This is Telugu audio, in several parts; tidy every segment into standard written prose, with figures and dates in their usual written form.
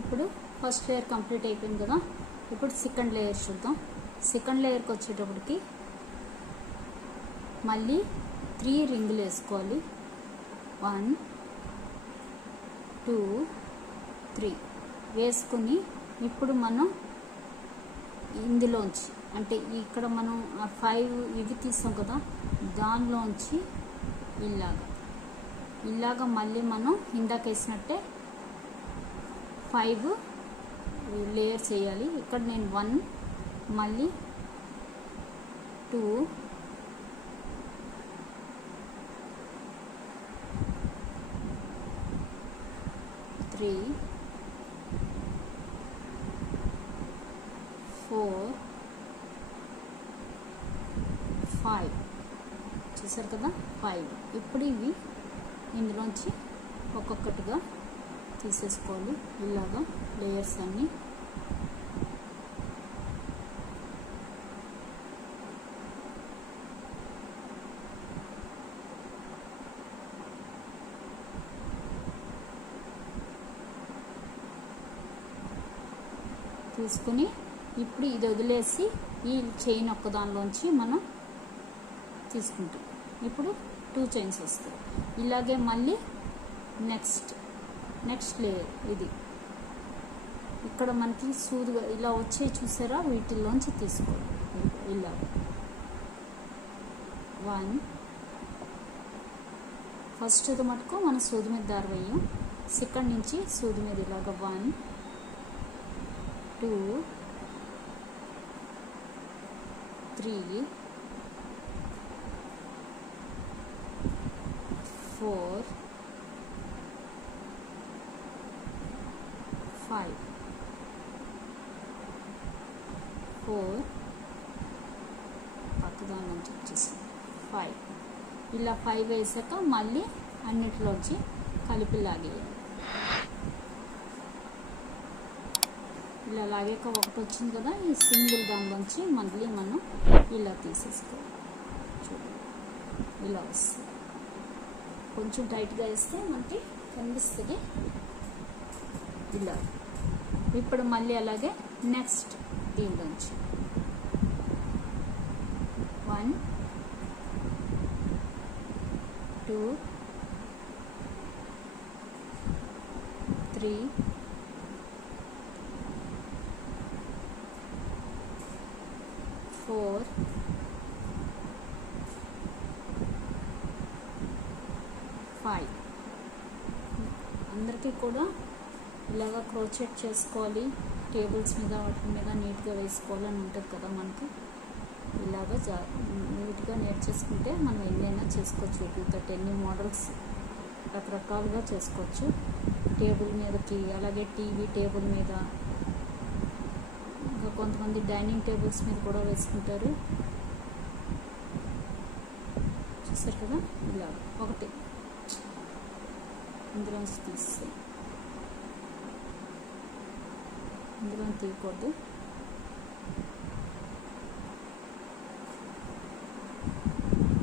ఇప్పుడు ఫస్ట్ లేయర్ కంప్లీట్ అయిపోయింది కదా. ఇప్పుడు సెకండ్ లేయర్ చూద్దాం. సెకండ్ లేయర్కి వచ్చేటప్పటికి మళ్ళీ 3 రింగులు వేసుకోవాలి. 1 2 3 వేసుకుని ఇప్పుడు మనం ఇందులోంచి అంటే ఇక్కడ మనం 5 ఇవి తీసాం కదా, దానిలోంచి ఇలాగా మళ్ళీ మనం ఇందాక వేసినట్టే 5 లేయర్స్ వేయాలి. ఇక్కడ నేను 1 మళ్ళీ 2 3 4 5 చూసారు కదా 5. ఇప్పుడు ఇవి ఇందులోంచి ఒక్కొక్కటిగా తీసేసుకోవాలి. ఇలాగా లేయర్స్ అన్నీ తీసుకుని ఇప్పుడు ఇది వదిలేసి ఈ చైన్ ఒక్కదానిలోంచి మనం తీసుకుంటాం. ఇప్పుడు 2 చైన్స్ వస్తాయి. ఇలాగే మళ్ళీ నెక్స్ట్ లేయర్ ఇది ఇక్కడ మనకి సూదుగా ఇలా వచ్చే చూసారా, వీటిల్లోంచి తీసుకోవాలి. ఇలా 1 ఫస్ట్ మటుకు మనం సూది మీద దారి వేయం. సెకండ్ నుంచి సూది మీద ఇలాగ 1 2 3 4 5 4 పక్కదాని నుంచి వచ్చేసింది 5. ఇలా 5 వేసాక మళ్ళీ అన్నిటిలోంచి కలిపి లాగేయాలి. ఇలా లాగాక ఒకటి వచ్చింది కదా, ఈ సింగిల్ దానిలోంచి మళ్ళీ మనం ఇలా తీసేసుకోవాలి. చూడండి ఇలా వస్తుంది. కొంచెం టైట్గా వేస్తే మనకి కనిపిస్తుంది ఇలా. ఇప్పుడు మళ్ళీ అలాగే నెక్స్ట్ దీనిలోంచి 1 2 3 4 5. అందరికీ కూడా ఇలాగా క్రోచెట్ చేసుకోవాలి, టేబుల్స్ మీద వాటి మీద నీట్గా వేసుకోవాలని ఉంటుంది కదా మనకి. ఇలాగా నీట్గా నేర్చేసుకుంటే మనం ఎన్నైనా చేసుకోవచ్చు. వీటితో ఎన్ని మోడల్స్ రకరకాలుగా చేసుకోవచ్చు. టేబుల్ మీదకి, అలాగే టీవీ టేబుల్ మీద, ఇంకా కొంతమంది డైనింగ్ టేబుల్స్ మీద కూడా వేసుకుంటారు. చూసారు కదా ఇలా ఒకటి ఇందులో తీస్తే ఇందులో తీయకూడదు.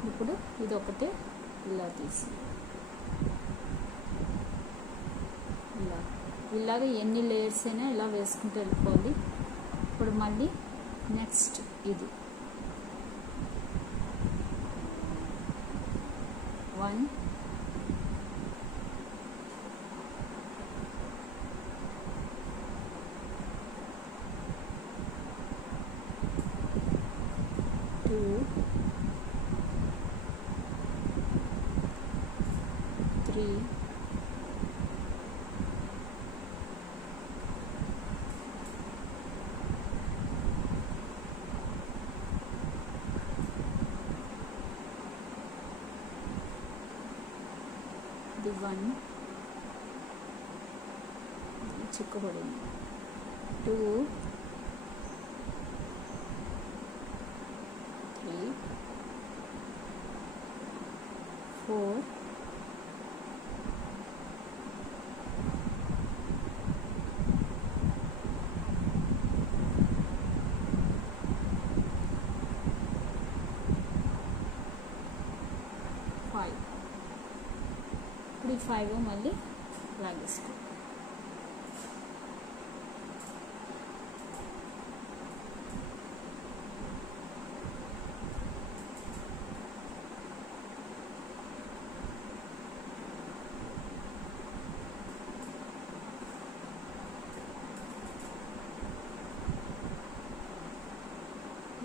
ఇప్పుడు ఇది ఒకటి ఇలా తీసి ఇలాగ ఎన్ని లేయర్స్ అయినా ఇలా వేసుకుంటూ వెళ్ళిపోవాలి. ఇప్పుడు మళ్ళీ నెక్స్ట్ ఇది 1 2 3 1 చిక్కబడింది 2 3 4 5. ఇప్పుడు 5 మళ్ళీ లాగేసుకో.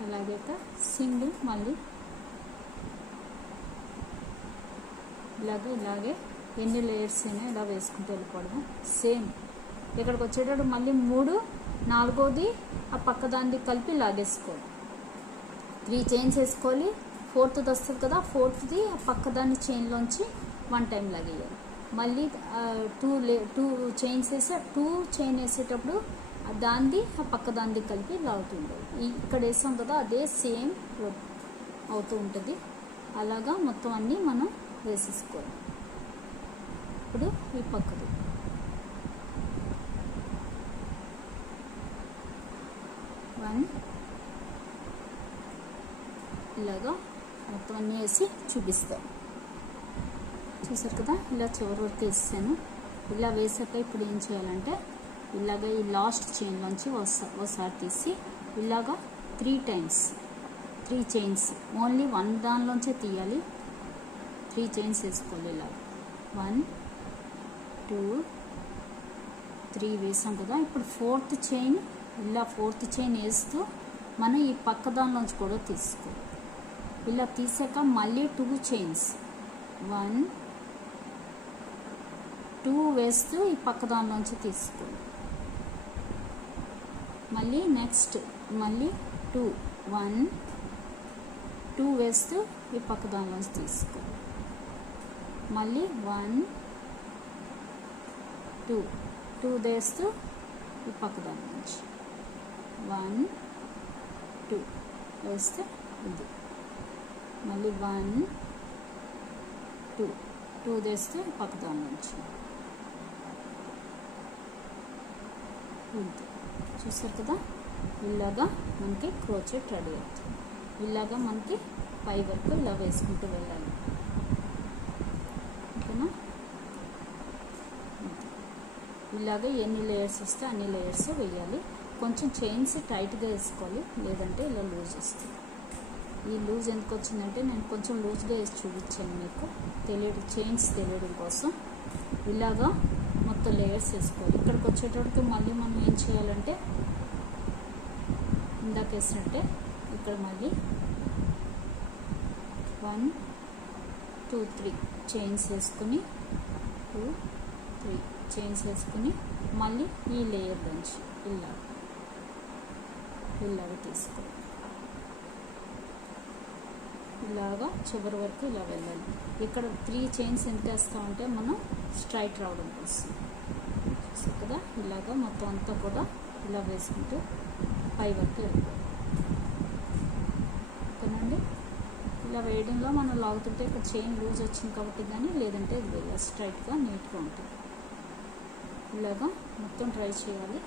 అలాగే సింగిల్ మళ్ళీ ఇలాగే ఎన్ని లేయర్స్ అయినా ఇలా వేసుకుంటూ వెళ్ళిపోవడం. సేమ్ ఇక్కడికి వచ్చేటప్పుడు మళ్ళీ 3 4వది ఆ పక్క దాన్ని కలిపి లాగేసుకోవాలి. 3 చైన్స్ వేసుకోవాలి. 4th వస్తుంది కదా, 4thది ఆ పక్క దాన్ని చైన్లోంచి 1 టైం లాగేయాలి. మళ్ళీ 2 చైన్స్ వేసి 2 చైన్ వేసేటప్పుడు దాన్ని ఆ పక్క దాన్ని కలిపి లాగుతుండాలి. ఇక్కడ వేసాం కదా అదే సేమ్ అవుతూ ఉంటుంది. అలాగా మొత్తం అన్నీ మనం వేసేసుకోవాలి. ఇప్పుడు ఈ పక్కది ఇలాగా మొత్తం అన్నీ వేసి చూపిస్తాం. చూసారు కదా, ఇలా చివరి వరకు వేసాను. ఇలా వేసాక ఇప్పుడు ఏం చేయాలంటే ఇలాగ ఈ లాస్ట్ చైన్లోంచి ఒకసారి తీసి ఇలాగా 3 టైమ్స్ 3 చైన్స్ ఓన్లీ 1 దానిలోంచే తీయాలి. 3 చైన్స్ వేసుకోవాలి. ఇలా 1 2 3 వేసాం కదా. ఇప్పుడు 4th చైన్ ఇలా 4th చైన్ వేస్తూ మనం ఈ పక్క దానిలోంచి కూడా తీసుకోవాలి. ఇలా తీసాక మళ్ళీ 2 చైన్స్ 1 2 వేస్తూ ఈ పక్క దానిలోంచి తీసుకోవాలి. మళ్ళీ నెక్స్ట్ మళ్ళీ 2 1 2 వేస్తూ ఈ పక్క దానిలోంచి తీసుకోవాలి. మళ్ళీ 1 2 2 వేస్తూ ఈ పక్క దాని నుంచి 1 2 వేస్తే ఇది. మళ్ళీ 1 2 2 వేస్తూ ఈ పక్క దాని నుంచి ఇది. చూసారు కదా, ఇలాగా మనకి క్రోచెట్ రెడీ అవుతుంది. ఇలాగా మనకి పై వరకు ఇలా వేసుకుంటూ వెళ్ళాలి. ఓకేనా? ఇలాగ ఎన్ని లేయర్స్ వస్తే అన్ని లేయర్స్ వేయాలి. కొంచెం చైన్స్ టైట్గా వేసుకోవాలి, లేదంటే ఇలా లూజ్ వస్తుంది. ఈ లూజ్ ఎందుకు వచ్చిందంటే నేను కొంచెం లూజ్గా వేసి చూపించాను మీకు చైన్స్ తెలియడం కోసం. ఇలాగా మొత్తం లేయర్స్ వేసుకోవాలి. ఇక్కడికి వచ్చేటప్పటికి మళ్ళీ మనం ఏం చేయాలంటే ఇందాక వేసినట్టే ఇక్కడ మళ్ళీ 1 2 3 చైన్స్ వేసుకుని 2 3 చైన్స్ వేసుకుని మళ్ళీ ఈ లేయర్ నుంచి ఇలాగ తీసుకోవాలి. ఇలాగా చివరి వరకు ఇలా వెళ్ళాలి. ఇక్కడ 3 చైన్స్ ఎంత వేస్తామంటే మనం స్ట్రైట్ రావడం కోసం. చూసారు కదా, ఇలాగా మొత్తం అంతా కూడా ఇలా వేసుకుంటూ పై వరకు వెళ్ళిపోవాలి. ఓకేనండి? ఇలా వేయడంలో మనం లాగుతుంటే ఇక్కడ చైన్ లూజ్ వచ్చింది కాబట్టి కానీ, లేదంటే ఇది స్ట్రైట్గా నీట్గా ఉంటుంది. ఇలాగా మొత్తం ట్రై చేయాలి.